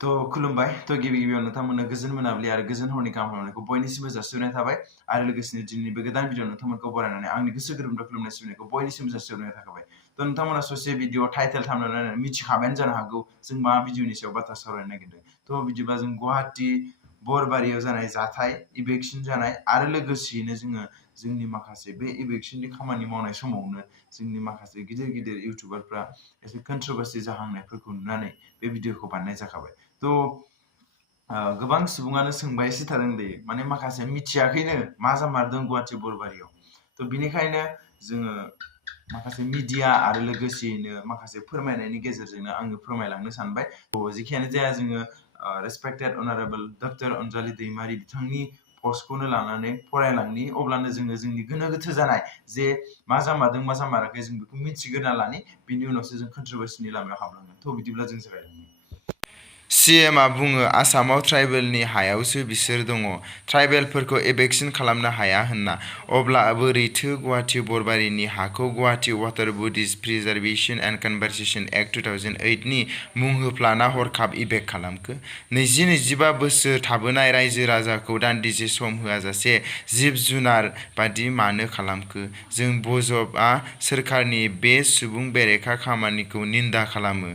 To खुलुमबाय to गिबि गिबियाव नोंथांमोननो गोजोन मोनाबिलि आरो गोजोन हरनि गाहाम हामलायनायखौ बयनिसिमबो जासिहरनाय थाबाय आरो लोगोसेनो दिनैनि बे गोदान भिडिअ नोंथांमोनखौ बरायनानै आंनि गोसो गोरबोनिफ्राय खुलुमनाय सिबिनायखौ बयनिसिमबो जासिहरनाय थाखाबाय to नोंथांमोना ससे भिडिअ टाइटेल थांनानै नायनानै मिथिखाबायानो जानो हागौ जों मा भिडिअनि सायाव बाथ्रा सावरायनो नागिरदों to बिदिबा जों गुवाहाटी बरबारियाव जानाय जाथाय इभेक्सन जानाय आरो लोगोसेयैनो जोंनि माखासे बे इभेक्सननि खामानि मावनाय समावनो जोंनि माखासे गिदिर गिदिर इउटुबारफ्रा एसे कन्ट्रोभार्सि जाहांनायफोरखौ नुनानै बे भिडिअखौ बानायनाय जाखाबाय to गोबां सुबुङानो सोंबाय सिथारदोंलै माने माखासे मिथियाखैनो मा जामारदों गुवाहाटी बरबारियाव to बिनिखायनो जोङो माखासे मिडिया आरो लोगोसेयैनो माखासे फोरमायनायनि गेजेरजोंनो आङो फोरमायलांनो सानबाय जेखियानो जाया जोङो रेसपेक्टेड अनारेबल डक्टर अनजालि दैमारि बिथांनि पस्टखौनो लानानै फरायलांनि अब्लानो जोङो जोंनि गोनो गोथो जानाय जे मा जामारदों मा जामाराखै जों बेखौ मिथिग्रोना लानि बिनि उनावसो जों कन्ट्रोभार्सिनि लामायाव हाबलांगोन to बिदिब्ला जों जागायलांनि सीएमआ बुङो आसामाव ट्राइबेलनि हायावसो बिसोर दङ ट्राइबेलफोरखौ एभेक्सन खालामनो हाया होनना अब्ला बोरैथो गुवाहाटी बरबारिनि हाखौ Guwahati water bodies preservation and conservation act 2008 नि मुं होफ्लाना हरखाब इभेक्ट खालामखो 20-25 बोसोर थाबोनाय रायजो राजाखौ दान्दिसे सम होआजासे जिब जुनार बादि मानो खालामखो जों बजबआ सोरखारनि बे सुबुं बेरेखा खामानिखौ निन्दा खालामो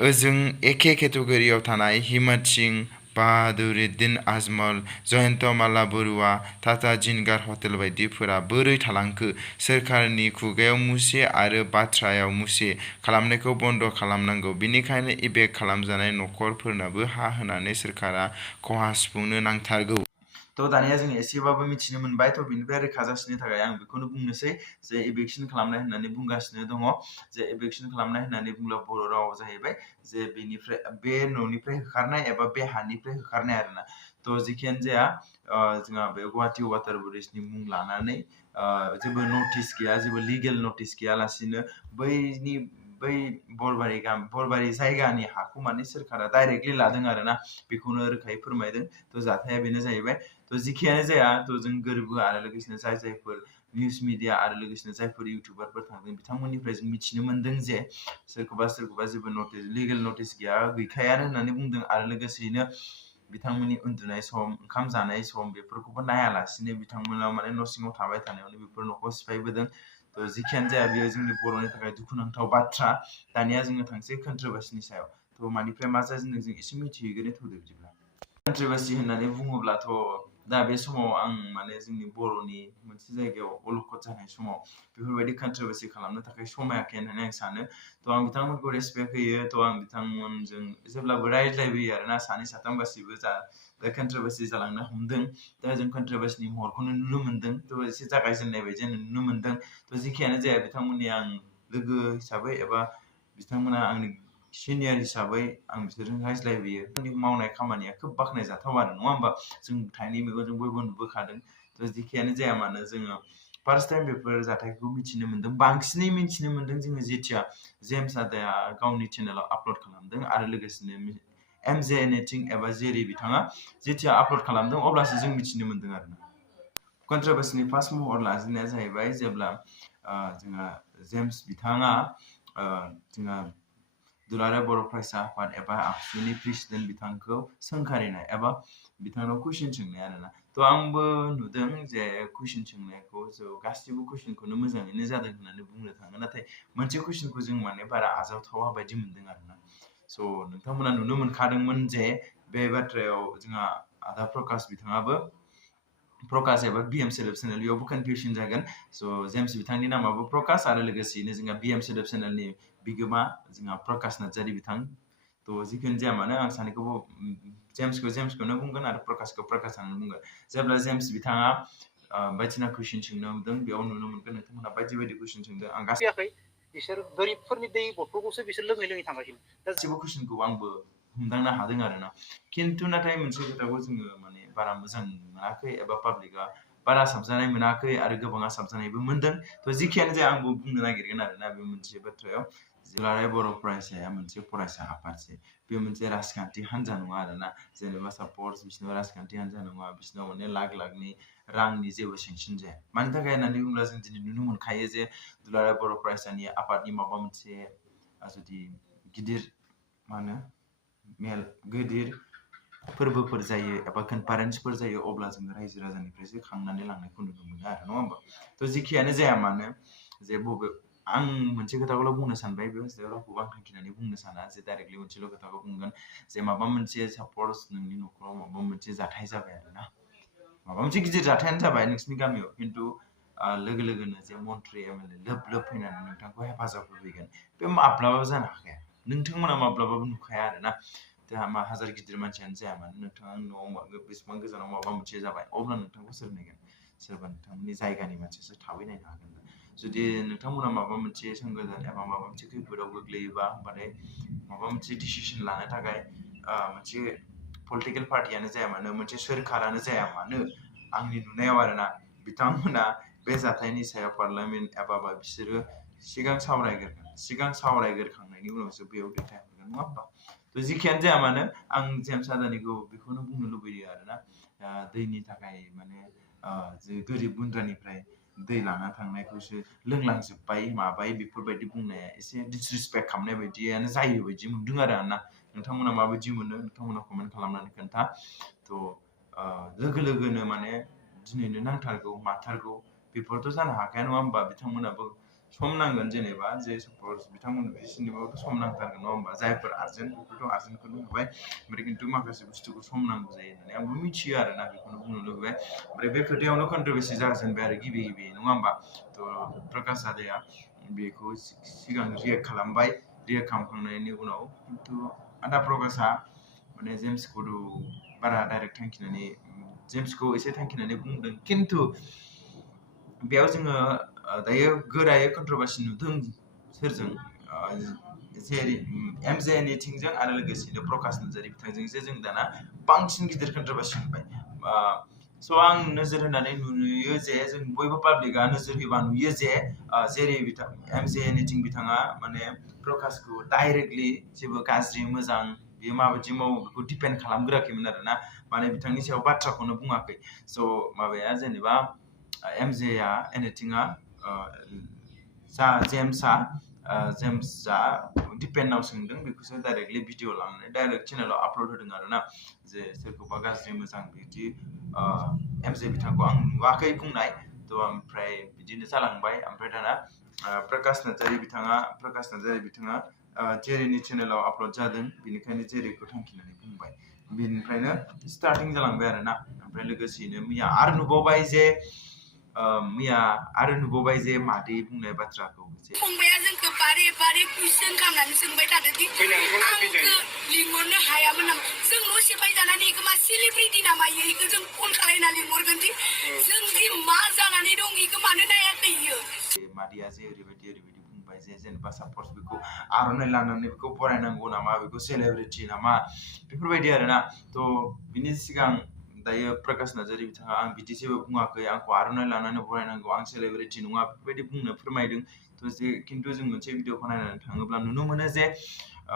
ओजों एखे केटेगरियाव थानाय हिम्मत सिंह बाहादुरुद्दिन आजमल जयन्त माला बरुवा टाटा जिनगार हटेल बायदिफोरा बोरै थालांखो सोरखारनि खुगायाव मुसे आरो बाथ्रायाव मुसे खालामनायखौ बन्द खालामनांगौ बिनिखायनो इभेक्ट खालामजानाय नखरफोरनोबो हा होनानै सोरखारा खहा सुफुंनो नांथारगौ to दानिया जों एसेबाबो मिथिनो मोनबाय to बिनिफ्राय रोखा जासिनो थाखाय आं बेखौनो बुंनोसै जे इभेक्सन खालामनाय होननानै बुंगासिनो दङ जे इभेक्सन खालामनाय होननानै बुंब्ला बर' रावाव जाहैबाय जे बेनिफ्राय बे न'निफ्राय होखारनाय एबा बे हानिफ्राय होखारनाय आरोना to जिखियानो जाया जोंहा बे गुवाहाटी वाटार बडिजनि मुं लानानै जेबो नटिस गैया जेबो लिगेल नटिस गैयालासिनो बै बरबारि जायगानि हाखौ माने सोरखारा डाइरेक्टलि लादों आरोना बेखौनो रोखायै फोरमायदों to जाथाया बेनो जाहैबाय to जिखियानो जाया to जों गोरबो आरो लोगोसेनो जायफोर निउज मिडिया आरो लोगोसेनो जायफोर इउटुबारफोर थांदों बिथांमोननिफ्राय जों मिथिनो मोनदों जे सोरखौबा जेबो नटिस लिगेल नटिस गैखायानो होननानै बुंदों आरो लोगोसेयैनो बिथांमोननि उन्दुनाय सम ओंखाम जानाय सम बेफोरखौबो नायालासिनो बिथांमोना माने न' सिङाव थाबाय थानायावनो बेफोर न'खौ सिफायबोदों to जिखियानो जाया बेयो जोंनि बर'नि थाखाय दुखुनांथाव बाथ्रा दानिया जोङो थांसै कन्ट्रोभार्सिनि सायाव to मानिफ्राय मा जाजेनदों जों एसे मिथिहैग्रोनो थौदो बिदिब्ला कन्ट्रोभार्सि होननानै बुङोब्लाथ' दा बे समाव आं माने जोंनि बर'नि मोनसे जायगायाव अलखद जानाय समाव बेफोरबायदि कन्ट्रोभार्सि खालामनो थाखाय समायाखै होननानै आं सानो to आं बिथांमोनखौ रेसपेक्ट होयो to आं बिथांमोनजों जेब्लाबो रायज्लायबोयो आरोना सानै साथाम गासिबो कन्ट्रोभार्सि जालांनो हमदों दा जों कन्ट्रोभार्सिनि महरखौनो नुनो मोनदों to एसे जागायजेननाय बायदि नुनो मोनदों to जिखियानो जाया बिथांमोननि आं लोगो हिसाबै एबा बिथांमोना आंनि सिनियर हिसाबै आं बिसोरजों रायज्लायबोयो आंनि मावनाय खामानिया खोब बाख्नायजाथाव आरो नङा होमबा जों थाइनै मेगनजों बयबो नुबोखादों to जिखियानो जाया मानो जोङो फार्स्ट टाइम बेफोर जाथायखौ मिथिनो मोनदों बांसिनै मिथिनो मोनदों जोङो जेथिया जेम्स आदाया गावनि चेनेलाव आपल'ड खालामदों आरो लोगोसेनो एमजे एनिथिं एबा जेरि बिथाङा जेथिया आपल'ड खालामदों अब्लासो जों मिथिनो मोनदों आरोना कन्ट्रोभार्सिनि फार्स्ट महर लाजेननाया जाहैबाय जेब्ला जोंहा जेम्स बिथाङा जोंहा दुलाराय बर' फरायसा आफाद एबा आबसुनि प्रेसिडेन्ट बिथांखौ सोंखारिनाय एबा बिथांनाव कुइसन सोंनाय आरोना to आंबो नुदों जे कुइसन सोंनायखौ गासिबो कुइसनखौनो मोजाङैनो जादों होननानै बुंनो थाङो नाथाय मोनसे कुइसनखौ जों माने बारा आजावथावा बायदि मोनदों आरोना so नोंथांमोना नुनो मोनखादोंमोन जे बे बाथ्रायाव जोंहा आदा प्रकाश बिथाङाबो प्रकाश एबा बिएम सोदोब चेनेल बेयावबो कनफिउजन जागोन so जेम्स बिथांनि नामाबो प्रकाश आरो लोगोसेयैनो जोंहा बिएम सोदोब चेनेलनि बिगोमा जोंहा प्रकाश नार्जारि बिथां to जिखुनु जाया मानो आं सानैखौबो जेम्सखौनो बुंगोन आरो प्रकाशखौ प्रकाशआनो बुंगोन जेब्ला जेम्स बिथाङा बायदिसिना कुइसन सोंनो मोनदों बेयाव नुनो मोनगोन नोंथांमोना बायदि बायदि कुइसन सोंदों आं बिसोर गोरिबफोरनि दै बथलखौसो बिसोर लोङै थांगासिनो गासिबो कुइसनखौ आंबो हमदांनो हादों आरोना खिन्थु नाथाय मोनसे खोथाखौ जोङो माने बारा मोजां मोनाखै एबा पाब्लिकआ बारा साबजानाय मोनाखै आरो गोबाङा साबजानायबो मोनदों to जिखियानो जाया आंबो बुंनो नागिरगोन आरोना बे मोनसे बाथ्रायाव दुलाराय बर' फरायसाया मोनसे फरायसा आफादसो बे मोनसे राजखान्थि हान्जा नङा आरोना जेनेबा साप'ज बिसिनाव राजखान्थि हान्जा नङा बिसिनाव माने लाखनि रांनि जेबो सेंसन जाया मानि थाखाय होननानै बुङोब्ला जों दिनै नुनो मोनखायो जे दुलाराय बर' फरायसानि आफादनि माबा मोनसे जुदि गिदिर मा होनो मेल गिदिर फोरबोफोर जायो एबा कनफारेन्सफोर जायो अब्ला जोङो रायजो राजानिफ्रायसो खांनानै लांनायखौ नुनो मोनो आरो नङा होमबा थ' जेखियानो जाया मानो जे आं मोनसे खोथाखौल' बुंनो सानबाय बे रावखौबो आं थांखिनानै बुंनो साना जे डाइरेक्टलि मोनसेल' खोथाखौ बुंगोन जे माबा मोनसे साप'ज नोंनि न'खराव माबा मोनसे जाथाय जाबाय आरोना माबा मोनसे गिदिर जाथायानो जाबाय नोंसिनि गामियाव खिन्थु लोगो लोगोनो जे मन्थ्रि एमएलए लोब फैनानै नोंथांखौ हेफाजाब होफैगोन बे माब्लाबाबो जानो हाखाया नोंथांमोना माब्लाबाबो नुखाया आरोना जोंहा हाजार गिदिर मानसियानो जाया मानो नोंथाङा न'आव बेसेबां गोजानाव माबा मोनसे जाबाय अब्ला नोंथांखौ सोर नायगोन सोरबा नोंथांमोननि जायगानि मानसियासो थाबै नायनो हागोन जुदि नोंथांमोना माबा मोनसे संगोजान एबा माबा मोनसे खैफोदाव गोग्लैयोबा होमबाथाय माबा मोनसे डिसिसन लानो थाखाय मोनसे पलिटिकेल पार्टियानो जाया मानो मोनसे सोरखारानो जाया मानो आंनि नुनायाव आरोना बिथांमोना बे जाथायनि सायाव पार्लियामेन्ट एबा बिसोरो सिगां सावरायग्रोखांनायनि उनावसो बेयाव दैथायहरगोन नङा होमबा थ' जेखियानो जाया मानो आं जेम्स आदानिखौ बेखौनो बुंनो लुबैयो आरोना दैनि थाखाय माने जे गोरिब गुन्द्रानिफ्राय दै लाना थांनायखौसो लोंलांजोब्बाय माबाय बेफोरबायदि बुंनाया एसे डिसरिसपेक्ट खालामनाय बायदियानो जायो बायदि मोनदों आरो आंना नोंथांमोना माबायदि मोनो नोंथांमोना कमेन्ट खालामनानै खोन्था थ' लोगो लोगोनो माने दिनैनो नांथारगौ माथारगौ बेफोरथ' जानो हाखाया नङा होमबा बिथांमोनाबो सम नांगोन जेनेबा जे साप'ज बिथांमोन बिसोरनिबाबोथ' सम नांथारगोन नङा होमबा जायफोर आर्जेन्ट बेखौथ' आर्जेन्टखौनो होबाय ओमफ्राय खिन्थु माखासे बुस्थुखौ सम नांगौ जायो होननानै आंबो मिथियो आरोना बेखौनो बुंनो लुबैबाय ओमफ्राय बे खोथायावनो कन्ट्रभारसि जाजेनबाय आरो गिबि नङा होमबा थ' प्रकाश आदाया बेखौ सिगां रियेक्ट खालामबाय रियेक्ट खालामखांनायनि उनाव खिन्थु आदा प्रकाशआ माने जेम्सखौथ' बारा डाइरेक्ट थांखिनानै जेम्सखौ एसे थांखिनानै बुंदों खिन्थु बेयाव जोङो दायो गोरायै कन्ट्रभारसि नुदों सोरजों जेरै एमजेनि थिंजों आरो लोगोसेनो प्रकाश नार्जारि बिथांजोंसो जों दाना बांसिन गिदिर कन्ट्रभारसि नुबाय स' आं नोजोर होनानै नुयो जे जों बयबो पाब्लिकआ नोजोर होबा नुयो जे जेरै एमजेनि थिं बिथाङा माने प्रकाशखौ डाइरेक्टलि जेबो गाज्रि मोजां बेयो माबायदि मावो बेखौ डिपेन्ड खालामग्रोआखैमोन आरोना माने बिथांनि सायाव बाथ्राखौनो बुङाखै स' माबाया जेनेबा एमजेआ एनिथिंआ जेम्सआ डिपेन्डआव सोंदों बेखौसो डाइरेक्टलि भिडिअ लानानै डाइरेक्ट चेनेलाव आपल'ड होदों आरोना जे सोरखौबा गाज्रि मोजां बिदि एमजे बिथांखौ आं नुवाखै बुंनाय थ' ओमफ्राय बिदिनो जालांबाय ओमफ्राय दाना प्रकाश नार्जारि बिथाङा जेरेनि चेनेलाव आपल'ड जादों बेनिखायनो जेरेखौ थांखिनानै बुंबाय बेनिफ्रायनो स्टार्टिं जालांबाय आरोना ओमफ्राय लोगोसेयैनो मैया आरो नुबावबाय जे मादै बुंनाय बाथ्राखौ फंबाया जोंखौ बारे बारे कुइसन खालामनानै सोंबाय थादोंदि आंखौ लिंहरनो हायामोन नामा जों न' सेफाय जानानै इखौ मा सेलिब्रिटि नामा इखौ जों कल खालायना लिंहरगोन दि जों दि मा जानानै दं इखौ मानो नायाखै इयो मादैया जे ओरैबायदि बुंबाय जे जेनेबा साप'ज बेखौ आर'नाइ लानानै बेखौ बरायनांगौ नामा बेखौ सेलिब्रिटि नामा बेफोरबायदि आरोना थ' बिनि सिगां दायो प्रकाश नार्जारि बिथाङा आं बिदि जेबो बुङाखै आंखौ आर'नाइ लानानै बरायनांगौ आं सेलिब्रिटि नङा बेफोरबायदि बुंनो फोरमायदों खिन्थु जों मोनसे भिडिअखौ नायनानै थाङोब्ला नुनो मोनो जे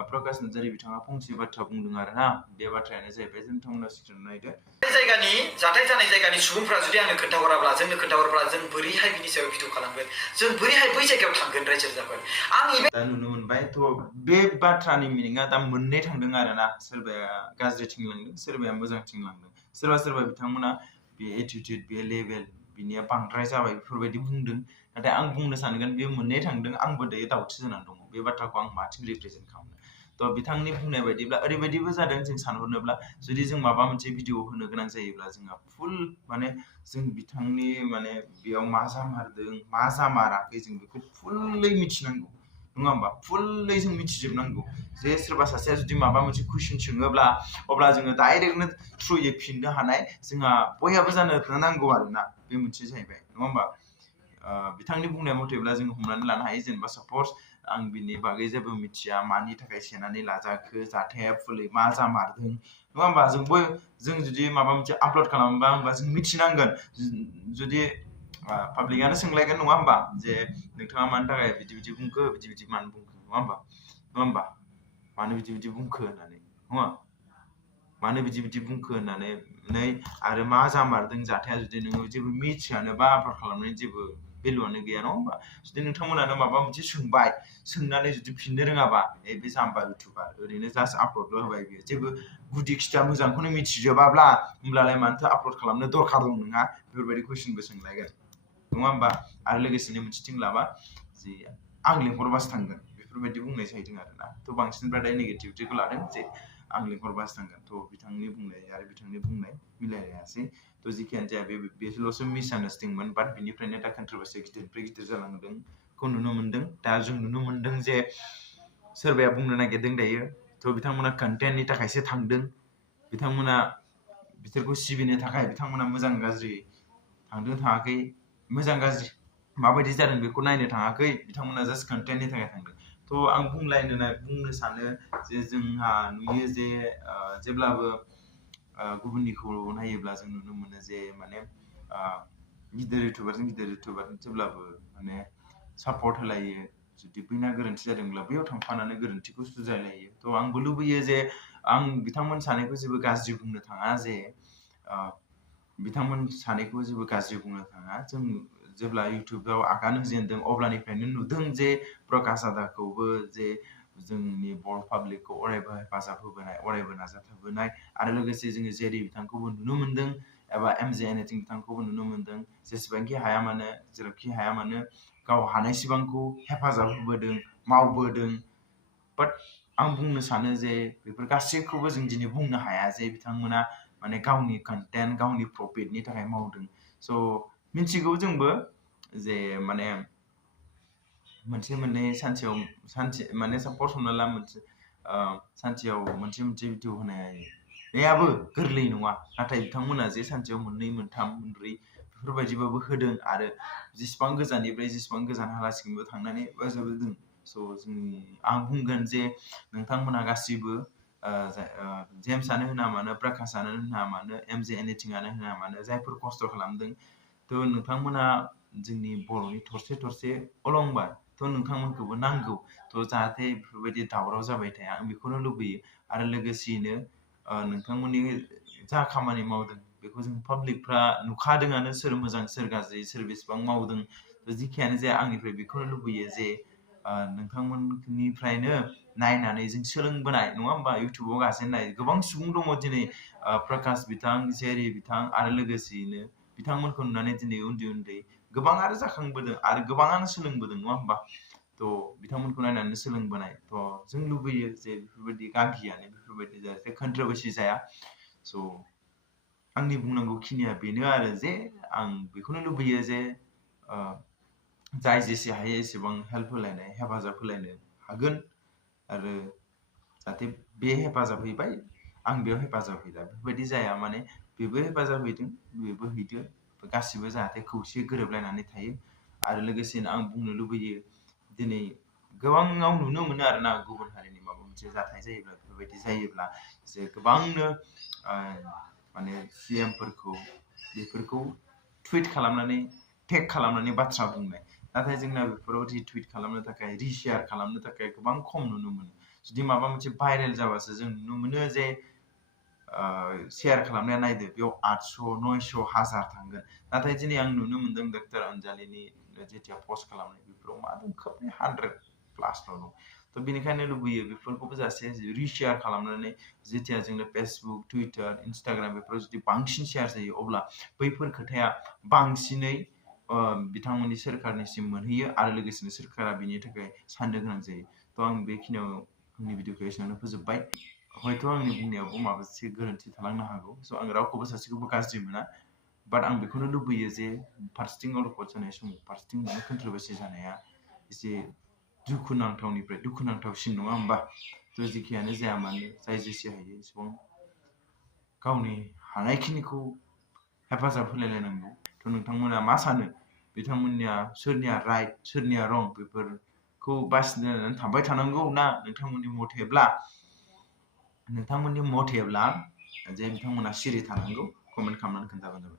प्रकाश नार्जारि बिथाङा फंसे बाथ्रा बुंदों आरोना बे बाथ्रायानो जाहैबाय जों नोंथांमोना सिक्रेट नायदो जायगानि जाथाय जानाय जायगानि सुबुंफ्रा जुदि आंनो खोन्थाहराब्ला जोंनो खोन्थाहरब्ला जों बोरैहाय बिनि सायाव भिडिअ खालामगोन जों बोरैहाय बै जायगायाव थांगोन रायजो जागोन आं दा नुनो मोनबाय थ' बे बाथ्रानि मिनिङा दा मोननै थांदों आरोना सोरबाया गाज्रिथिं लांदों सोरबाया मोजांथिं लांदों सोरबा बिथांमोना बे एटिटिउड बे लेभेल बिनिया बांद्राय जाबाय बेफोरबायदि बुंदों नाथाय आं बुंनो सानगोन बे मोननै थांदों आंबो दायो दाउटसो जानानै दङ बे बाथ्राखौ आं माथिं रिप्रेजेन्ट खालामनो थ' बिथांनि बुंनाय बायदिब्ला ओरैबायदिबो जादों जों सानहरनोब्ला जुदि जों माबा मोनसे भिडिअ होनो गोनां जायोब्ला जोंहा फुल माने जों बिथांनि माने बेयाव मा जामारदों मा जामाराखै जों बेखौ फुल्लै मिथिनांगौ नङा होमबा फुल्लै जों मिथिजोबनांगौ जे सोरबा सासेया जुदि माबा मोनसे कुइसन सोङोब्ला अब्ला जोङो डाइरेक्टनो थ्रुयै फिननो हानाय जोंहा बयहाबो जानो नांगौ आरोना बे मोनसे जाहैबाय नङा होमबा बिथांनि बुंनाय मथेब्ला जों हमनानै लानो हायो जेनेबा साप'ज आं बिनि बागै जेबो मिथिया मानि थाखाय सेनानै लाजाखो जाथाया फुलै मा जामारदों नङा होमबा जों जुदि माबा मोनसे आपल'ड खालामोबा होमबा जों मिथिनांगोन जुदि पाब्लिकआनो सोंलायगोन नङा होमबा जे नोंथाङा मानि थाखाय बिदि बुंखो बिदि मानो बुंखो नङा होमबा मानो बिदि बुंखो होननानै नङा मानो बिदि बुंखो होननानै आरो मा जामारदों जाथाया जुदि नोङो जेबो मिथियानोबा आपल'ड खालामनायनि जेबो भेलुआनो गैया नङा होमबा जुदि नोंथांमोनानो माबा मोनसे सोंनानै जुदि फिननो रोङाबा बे जाम्बा इउटुबार ओरैनो जास्ट आपल'डल' होबाय बियो जेबो गुदि खिथा मोजांखौनो मिथिजोबाब्ला होमब्लालाय मानोथो आपल'ड खालामनो दरखार दं नोंहा बेफोरबायदि कुइसनबो सोंलायगोन नङा होमबा आरो लोगोसेनो मोनसेथिं लाबा जे आं लेंहरबासो थांगोन बेफोरबायदि बुंनाय जाहैदों आरोना थ' बांसिनफ्रा दाय नेगेटिभिटिखौ लादों जे आं लेंहरबासो थांगोन थ' बिथांनि बुंनाय आरो बिथांनि बुंनाय मिलायलायासै थ' जिखियानो जाया बेल'सो मिसआन्डारस्टेन्डिंमोन बाट बिनिफ्रायनो दा कन्ट्रभार्सिया गिदिरनिफ्राय गिदिर जालांदोंखौ नुनो मोन्दों दा जों नुनो मोन्दों जे सोरबाया बुंनो नागिरदों दायो थ' बिथांमोना कन्टेन्टनि थाखायसो थांदों बिथांमोना बिसोरखौ सिबिनो थाखाय बिथांमोना मोजां गाज्रि थांदों थाङाखै मोजां गाज्रि माबायदि जादों बेखौ नायनो थाङाखै बिथांमोना जास्ट कन्टेन्टनि थाखाय थांदों थ' आं बुंनो सानो जे जोंहा नुयो जे जेब्लाबो गुबुननिखौ नायोब्ला जों नुनो मोनो जे माने गिदिर इउटुबारजों गिदिर इउटुबार जेब्लाबो माने सापर्ट होलायो जुदि बैना गोरोन्थि जादोंब्ला बैयाव थांफानानै गोरोन्थिखौ सुद्रायलायो थ' आंबो लुबैयो जे आं बिथांमोन सानैखौ जेबो गाज्रि बुंनो थाङा जे बिथांमोन सानैखौ जेबो गाज्रि बुंनो थाङा जों जेब्ला इउटुबाव आगान होजेनदों अब्लानिफ्रायनो नुदों जे प्रकाश आदाखौबो जे जोंनि बर' पाब्लिकखौ अरायबो हेफाजाब होबोनाय अरायबो नाजाथाबोनाय आरो लोगोसे जोङो जेरै बिथांखौबो नुनो मोन्दों एबा एमजे एनिथिं बिथांखौबो नुनो मोन्दों जेसेबांखि हाया मानो जेरावखि हाया मानो गाव हानायसिबांखौ हेफाजाब होबोदों मावबोदों बाट आं बुंनो सानो जे बेफोर गासैखौबो जों दिनै बुंनो हाया जे बिथांमोना माने गावनि कन्टेन्ट गावनि प्रफिटनि थाखाय मावदों स' मिथिगौ जोंबो जे माने मोनसे मोननै सानसे माने सापस हमना ला मोनसे सानसेयाव मोनसे भिडिअ होनायाबो गोरलै नङा नाथाय बिथांमोना जे सानसेयाव मोननै मोनथाम मोनब्रै बेफोरबायदिबाबो होदों आरो जेसेबां गोजाननिफ्राय जेसेबां गोजानहालासिमबो थांनानै हेफाजाब होदों आं बुंगोन जे नोंथांमोना गासिबो जेम्सआनो होना मानो प्रकाशआनो होना मानो एमजे एनिथिंआनो होना मानो जायफोर खस्थ' खालामदों थ' नोंथांमोना जोंनि बर'नि थरसे अलंबार थ' नोंथांमोनखौबो नांगौ थ' जाहाथे बेफोरबायदि दावराव जाबाय थाया आं बेखौनो लुबैयो आरो लोगोसेयैनो नोंथांमोननि जा खामानि मावदों बेखौ जों पाब्लिकफ्रा नुखादोंआनो सोर मोजां सोर गाज्रि सोर बेसेबां मावदों जिखियानो जाया आंनिफ्राय बेखौनो लुबैयो जे नोंथांमोननिफ्रायनो नायनानै जों सोलोंबोनाय नङा होमबा इउटुबाव गाजेननाय गोबां सुबुं दङ दिनै प्रकाश बिथां जेरि बिथां आरो लोगोसेयैनो बिथांमोनखौ नुनानै दिनै उन्दै गोबाङानो जाखांबोदों आरो गोबाङानो सोलोंबोदों नङा होमबा थ' बिथांमोनखौ नायनानै सोलोंबोनाय थ' जों लुबैयो जे बेफोरबायदि गागियानो बेफोरबायदि जाहाथे कन्ट्रभार्सि जाया स' आंनि बुंनांगौ खिनिया बेनो आरो जे आं बेखौनो लुबैयो जे जाय जेसे हायो एसेबां हेल्प होलायनाय हेफाजाब होलायनो हागोन आरो जाहाथे बे हेफाजाब हैबाय आं बेयाव हेफाजाब हैला बेफोरबायदि जाया माने बेबो हेफाजाब हैदों बेबो हैदो गासिबो जाहाथे खौसे गोरोबलायनानै थायो आरो लोगोसेनो आं बुंनो लुबैयो दिनै गोबाङाव नुनो मोनो आरोना गुबुन हारिनि माबा मोनसे जाथाय जायोब्ला बेफोरबायदि जायोब्ला जे गोबांनो माने सिएमफोरखौ बेफोरखौ टुइट खालामनानै टेग खालामनानै बाथ्रा बुंनाय नाथाय जोंना बेफोराव रिटुइट खालामनो थाखाय रिशेयार खालामनो थाखाय गोबां खम नुनो मोनो जुदि माबा मोनसे भाइरेल जाबासो जों नुनो मोनो जे शेयार खालामनाया नायदो बेयाव 800 900 1000 थांगोन नाथाय दिनै आं नुनो मोन्दों डक्टर अनजालिनि जेथिया पस्ट खालामनाय बेफोराव मा दं खोबनै 100+ दं थ' बेनिखायनो लुबैयो बेफोरखौबो जासे रिशेयार खालामनानै जेथिया जोंनो फेसबुक टुइटार इन्सटाग्राम बेफोराव जुदि बांसिन शेयार जायो अब्ला बैफोर खोथाया बांसिनै बिथांमोननि सोरखारनिसिम मोनहैयो आरो लोगोसेनो सोरखारा बिनि थाखाय साननो गोनां जायो थ' आं बेखिनियाव आंनि भिडिअखौ एसेयावनो फोजोबबाय हयथ' आंनि बुंनायावबो माबासे गोरोन्थि थालांनो हागौ स' आं रावखौबो सासेखौबो गाज्रि मोना बाट आं बेखौनो लुबैयो जे फारसेथिं अलखद जानाय समाव फारसेथिं माने कन्ट्रभार्सि जानाया एसे दुखुनांथावनिफ्राय दुखुनांथावसिन नङा होमबा थ' जेखियानो जाया मानो जाय जेसे हायो एसेबां गावनि हानायखिनिखौ हेफाजाब होलायलायनांगौ थ' नोंथांमोना मा सानो बिथांमोननिया सोरनिया राइट सोरनिया रं बेफोरखौ बासिनानै थाबाय थानांगौ ना नोंथांमोननि मथेब्ला जे बिथांमोना सिरि थानांगौ कमेन्ट खालामनानै खोन्थाबानो जाबाय